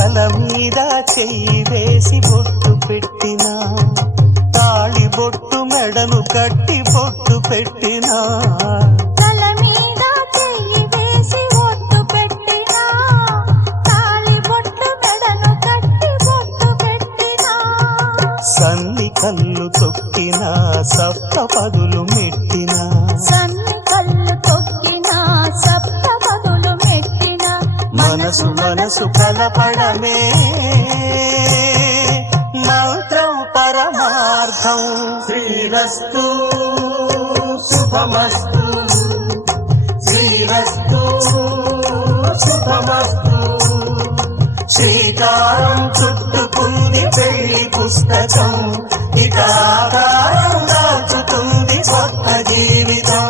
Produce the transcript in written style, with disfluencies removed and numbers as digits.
తల మీద చెయ్యి వేసి బొట్టు పెట్టినా, తాళి బొట్టు మెడను కట్టి బొట్టు పెట్టినా, తల మీద చెయ్యి వేసి బొట్టు పెట్టినా, తాళి బొట్టు మెడను కట్టి బొట్టు పెట్టినా, సన్ని కళ్ళు తొక్కినా సప్త పదులు మెట్టినా, సన్ని కళ్ళు తొక్కినా సప్త పదులు మెట్టినా, మనసు మనసు కలపడమే మంత్రం పరమార్థం. శ్రీరస్తు శుభమస్తు, శ్రీరస్తు శుభమస్తు. శ్రీకారం చుట్టుకుంది పెళ్లి పుస్తకం, ఇక ఆకారం దాచుతుంది కొత్త జీవితం.